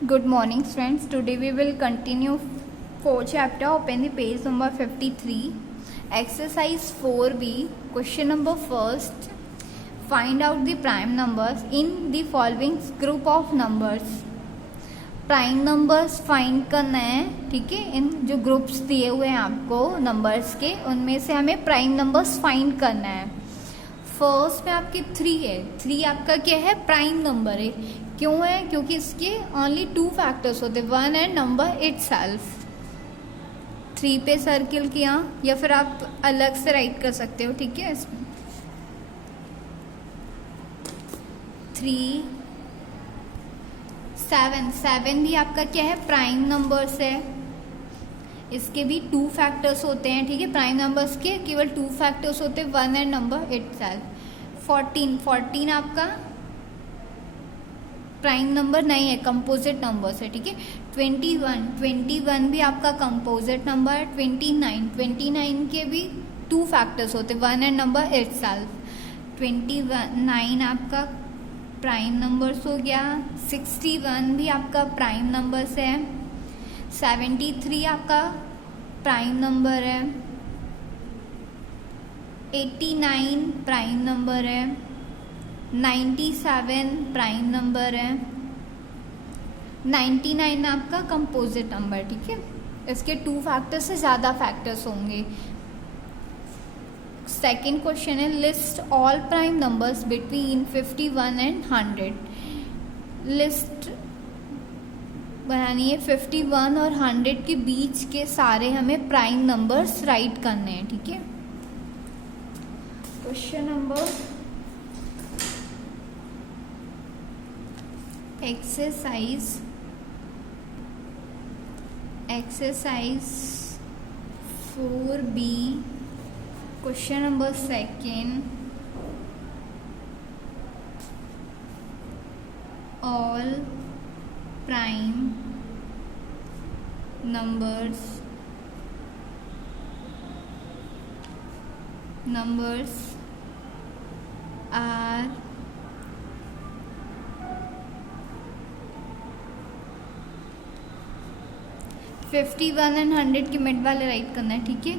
Good morning friends. Today we will continue 4th chapter. Open the page number 53. Exercise 4b. Question number first. Find out the prime numbers in the following group of numbers. Prime numbers find करना है, ठीक है। इन जो groups दिए हुए हैं आपको numbers के, उनमें से हमें प्राइम नंबर्स फाइंड करना है। फर्स्ट में आपके 3 है। 3 आपका क्या है? प्राइम नंबर है। क्यों है? क्योंकि इसके ओनली 2 फैक्टर्स होते हैं, 1 एंड नंबर इटसेल्फ। 3 पे सर्किल किया, या फिर आप अलग से राइट कर सकते हो, ठीक है। इसमें 3 7 भी आपका क्या है? प्राइम नंबर्स है। इसके भी 2 फैक्टर्स होते हैं, ठीक है। प्राइम नंबर्स के केवल 2 फैक्टर्स होते हैं, 1 एंड नंबर इटसेल्फ। 14 आपका प्राइम नंबर नहीं है, कंपोजिट नंबर्स है, ठीक है। 21 भी आपका कंपोजिट नंबर है। 29 के भी 2 फैक्टर्स होते हैं, 1 एंड नंबर इटसेल्फ। 29 आपका प्राइम नंबर्स हो गया। 61 भी आपका प्राइम नंबर्स है। 73 आपका प्राइम नंबर है। 89 प्राइम नंबर है। 97 प्राइम नंबर है। 99 आपका कंपोजिट नंबर, ठीक है। इसके 2 फैक्टर्स से ज़्यादा फैक्टर्स होंगे। सेकेंड क्वेश्चन है, list all prime numbers between 51 and 100। List बनानी है 51 और 100 के बीच के सारे हमें प्राइम नंबर्स राइट करने हैं, ठीक है। Question number exercise 4b। Question number second, all prime numbers are 51 and 100 के मिड वाले राइट करना है, ठीक है।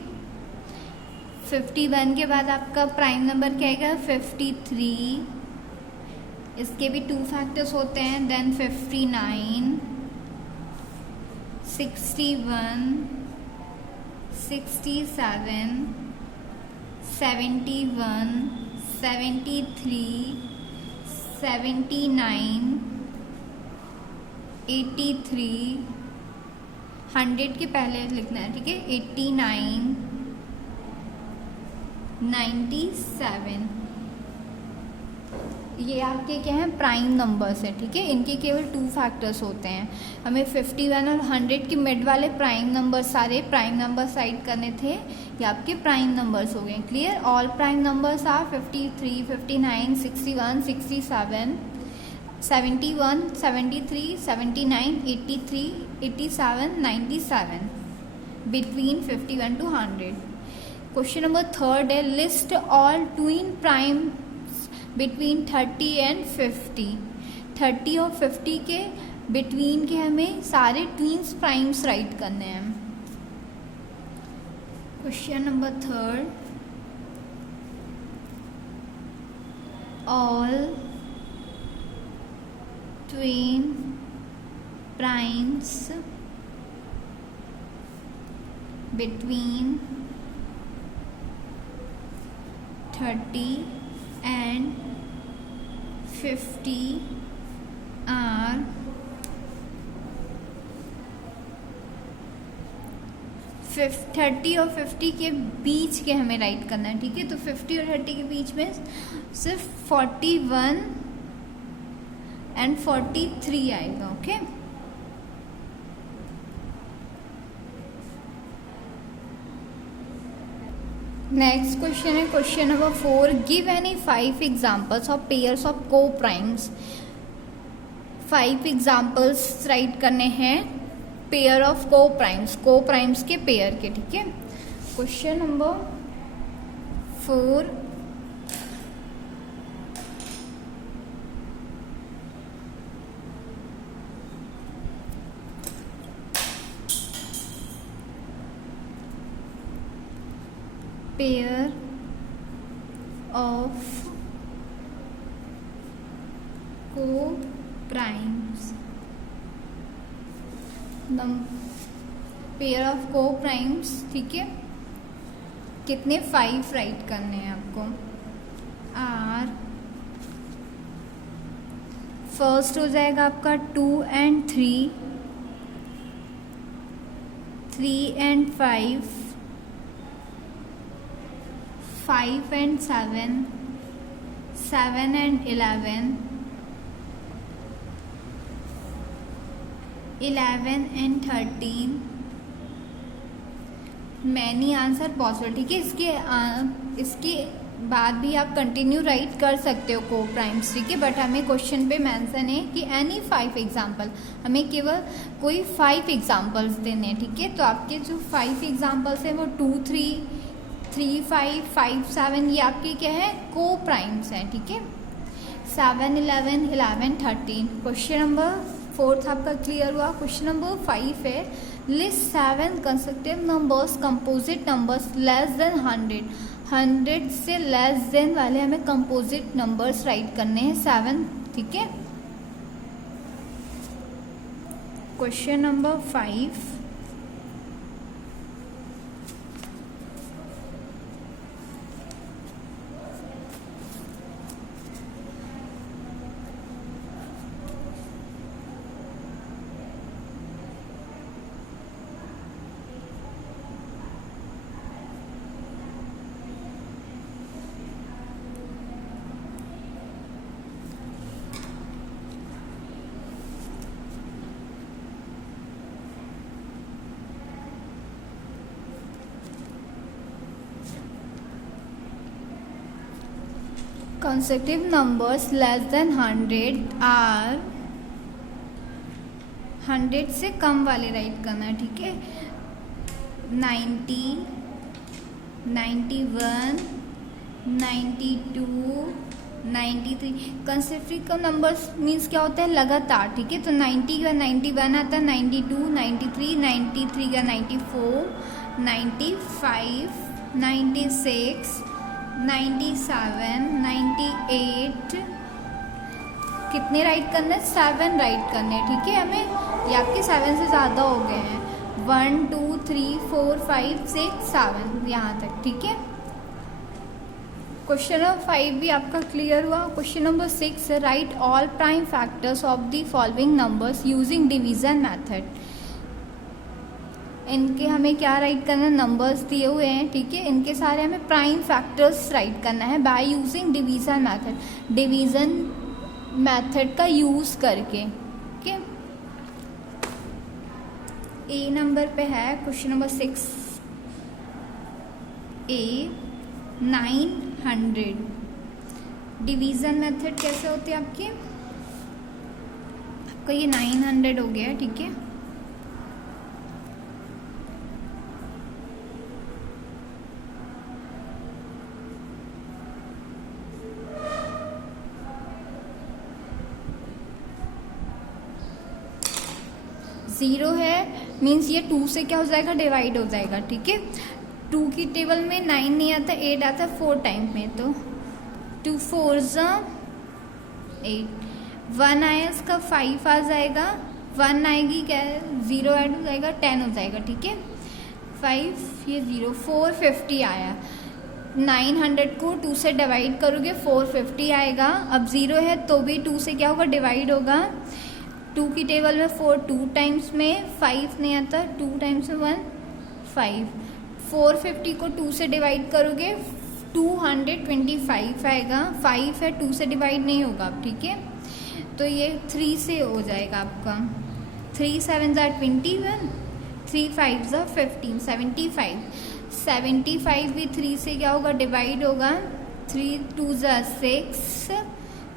51 के बाद आपका प्राइम नंबर क्या आएगा? 53। इसके भी 2 फैक्टर्स होते हैं। देन 59, 61, 67, 71, 73, 79, 83, 100 के पहले लिखना है, ठीक है। 89, 97। ये आपके क्या हैं? प्राइम नंबर्स हैं, ठीक है। इनके केवल 2 फैक्टर्स होते हैं। हमें 51 और 100 के मिड वाले प्राइम नंबर्स, सारे प्राइम नंबर्स राइट करने थे। ये आपके प्राइम नंबर्स हो गए। Clear? All prime numbers are 53, 59, 61, 67, 71, 73, 79, 83, 87, 97 between 51 to 100। Question number third है, list all twin prime between 30 and 50। 30 और 50 के बिटवीन के हमें सारे ट्विन्स प्राइम्स राइट करने हैं। Question number third, all twin primes between 30 and 50 are 30 और 50 के बीच के हमें राइट करना है, ठीक है। तो 50 और 30 के बीच में सिर्फ 41 एंड 43 आएगा, ओके। नेक्स्ट क्वेश्चन है question number 4, give any 5 examples of pairs of को प्राइम्स। 5 एग्जाम्पल्स राइट करने हैं पेयर ऑफ को प्राइम्स के पेयर के, ठीक है। क्वेश्चन नंबर 4, पेयर ऑफ को प्राइम्स, पेयर ऑफ को प्राइम्स, ठीक है, कितने 5 राइट करने हैं आपको। आर फर्स्ट हो जाएगा आपका 2 and 3, 3 and 5, 5 and 7, 7 and 11, 11 and 13, many answer possible, ठीक है। इसके बाद भी आप कंटिन्यू राइट कर सकते हो को प्राइम्स, ठीक है, बट हमें क्वेश्चन पे मेंशन है कि एनी 5 एग्जाम्पल, हमें केवल कोई 5 एग्जाम्पल्स देने हैं, ठीक है। तो आपके जो 5 एग्जाम्पल्स हैं वो 2, 3, 3, 5, 5, 7 ये आपके क्या है, को प्राइम्स हैं, ठीक है। 7, 11, 11, 13। क्वेश्चन नंबर 4 आपका क्लियर हुआ। क्वेश्चन नंबर 5 है, list 7 consecutive numbers composite numbers less than 100, 100 से लेस देन वाले हमें कंपोजिट नंबर्स राइट करने हैं 7, ठीक है। Question number 5, consecutive numbers less than 100 are 100 से कम वाले राइट करना है, ठीक है। 90, 91, 92, 93। कंसेक्यूटिव नंबर्स मीन्स क्या होता है, लगातार, ठीक है। तो 90 का 91 आता है, 92, 93, 93 का 94, 95, 96, 97, 98, कितने राइट करने हैं, 7 राइट करने हैं, ठीक है। हमें ये आपके 7 से ज़्यादा हो गए हैं, 1, 2, 3, 4, 5, 6, 7 यहाँ तक, ठीक है। क्वेश्चन नंबर 5 भी आपका क्लियर हुआ। Question number 6, right all prime factors of the following numbers using division method. इनके हमें क्या राइट करना है, नंबर्स दिए हुए हैं, ठीक है। इनके सारे हमें प्राइम फैक्टर्स राइट करना है by using division method, division method का यूज करके, ठीक है। ए नंबर पे है क्वेश्चन नंबर 6 ए 900। डिवीजन मेथड कैसे होते हैं आपके, आपका ये 900 हो गया, ठीक है। ज़ीरो है मीन्स ये 2 से क्या हो जाएगा, डिवाइड हो जाएगा, ठीक है। 2 की टेबल में 9 नहीं आता, 8 आता है 4 टाइम में, तो 2 4 8, 1 आया इसका 5 आ जाएगा, 1 आएगी क्या है, 0 ऐड हो जाएगा, 10 हो जाएगा, ठीक है। 5 ये 0, 450 आया। 900 को 2 से डिवाइड करोगे 450 आएगा। अब 0 है तो भी 2 से क्या होगा, डिवाइड होगा। 2 की टेबल में 4 2 टाइम्स में, 5 नहीं आता, 2 टाइम्स में 1 5। 450 को 2 से डिवाइड करोगे 225 आएगा। 5 है 2 से डिवाइड नहीं होगा, ठीक है। तो ये 3 से हो जाएगा आपका। 3 7 21, 3 5 15, 75। 75 भी 3 से क्या होगा, डिवाइड होगा। 3 2 6,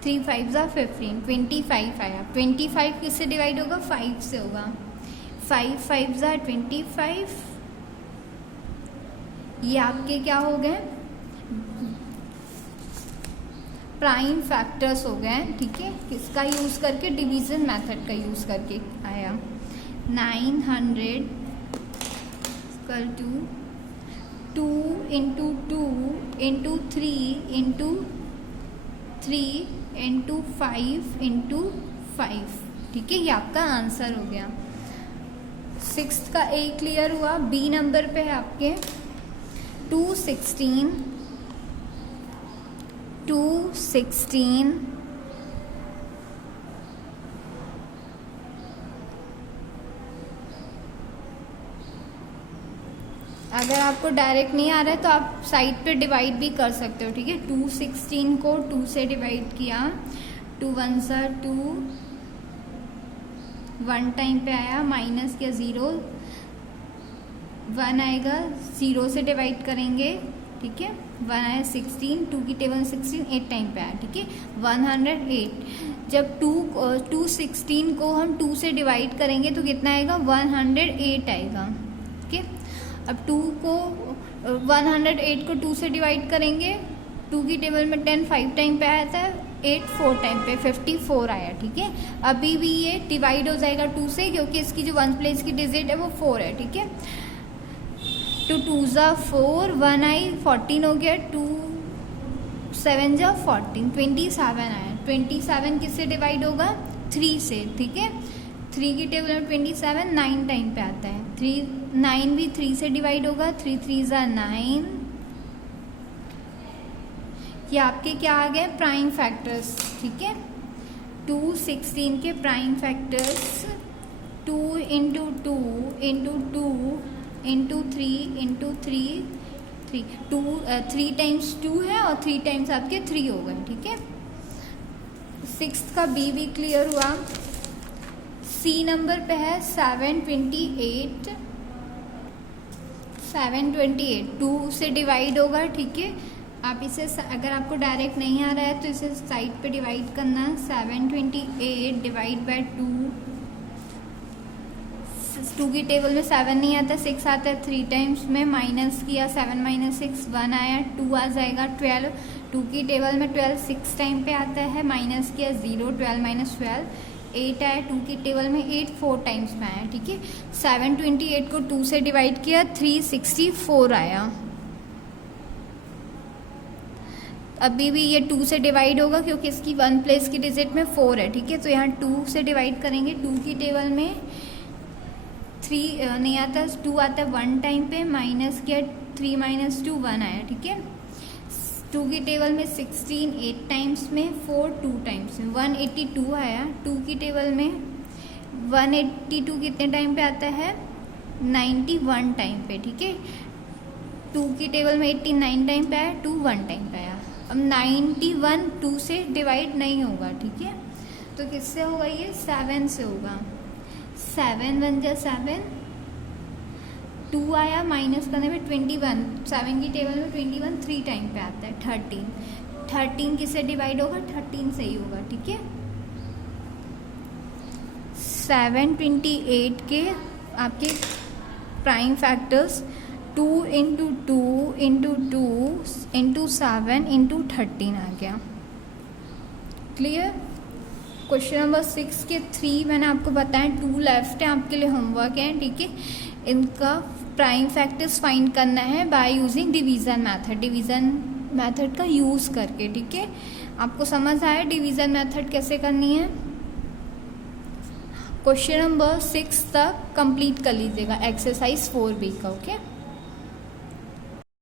3 5 15, 25 आया। 25 किससे डिवाइड होगा, 5 से होगा। 5 5 25। ये आपके क्या हो गए, प्राइम फैक्टर्स हो गए, ठीक है। किसका यूज करके, डिवीजन मेथड का यूज करके आया। 900 equal to 2 into 2 into 3 into 3 into 5 into 5। ठीक है, ये आपका आंसर हो गया। 6th का ए क्लियर हुआ। बी नंबर पे है आपके 216 अगर आपको डायरेक्ट नहीं आ रहा है तो आप साइड पे डिवाइड भी कर सकते हो। ठीक है, 216 को 2 से डिवाइड किया, 2 1 सा 2, 1 टाइम पे आया, माइनस किया 0, 1 आएगा, 0 से डिवाइड करेंगे। ठीक है, 1 आया 16, 2 की टेबल 16, 8 टाइम पे आया। ठीक है, 108। जब 216 को हम 2 से डिवाइड करेंगे तो कितना आएगा, 108 आएगा। ठीक है, अब 108 को 2 से डिवाइड करेंगे, 2 की टेबल में 10 5 टाइम पे आया था, 8 4 टाइम पे 54 आया। ठीक है, अभी भी ये डिवाइड हो जाएगा 2 से, क्योंकि इसकी जो 1 प्लेस की डिजिट है वो 4 है। ठीक है, 2 2 ज़ा 4, 1 आई 14 हो गया, 2 7 ज़ा 14, 27 आया। 27 किससे डिवाइड होगा, 3 से। ठीक है, 3 की टेबल में 27 9 टाइम पे आता है, 9 भी 3 से डिवाइड होगा, 3 3 ज़ा 9। ये आपके क्या आ गए, प्राइम फैक्टर्स। ठीक है, 216 के prime factors 2 into 2 into 2 into 3 into 3 3 times 2 है और 3 टाइम्स आपके 3 हो गए। ठीक है, 6th का बी भी क्लियर हुआ। सी नंबर पे है 728, 2 से डिवाइड होगा। ठीक है, आप इसे अगर आपको डायरेक्ट नहीं आ रहा है तो इसे साइड पे डिवाइड करना, 728 डिवाइड बाय 2 की टेबल में 7 नहीं आता, 6 आता है, 3 टाइम्स में माइनस किया, 7 माइनस 6 1 आया, 2 आ जाएगा 12, 2 की टेबल में 12 6 टाइम पे आता है, माइनस किया 0, 12 माइनस 12 8 आया, 2 की टेबल में 8 4 टाइम्स में आया। ठीक है, 728 को 2 से डिवाइड किया, 364 आया। अभी भी ये 2 से डिवाइड होगा क्योंकि इसकी 1 प्लेस की डिजिट में 4 है। ठीक है, तो यहाँ 2 से डिवाइड करेंगे, 2 की टेबल में 3 नहीं आता, 2 आता है 1 टाइम पे, माइनस किया 3 माइनस 2 1 आया। ठीक है, 2 की टेबल में 16 8 टाइम्स में, 4 2 टाइम्स में, 182 आया। 2 की टेबल में 182 कितने टाइम पे आता है, 91 टाइम पे। ठीक है, 2 की टेबल में 89 टाइम पे आया, 2 1 टाइम पे आया। अब 91 2 से डिवाइड नहीं होगा। ठीक है, तो किससे होगा, ये 7 से होगा। 7 1 जा 7, 2 आया, माइनस करने में 21, 7 की टेबल में 21 3 टाइम पे आता है, 13 किससे डिवाइड होगा, 13 से ही होगा। ठीक है, 728 के आपके prime factors 2 into 2 into 2 into 7 into 13 आ गया। क्लियर। क्वेश्चन नंबर 6 के 3 मैंने आपको बताया, 2 लेफ्ट है, आपके लिए होमवर्क है। ठीक है, इनका प्राइम फैक्टर्स फाइंड करना है by using division method, division method का यूज करके। ठीक है, आपको समझ आया डिवीजन मेथड कैसे करनी है। क्वेश्चन नंबर 6 तक कंप्लीट कर लीजिएगा एक्सरसाइज 4B का। ओके।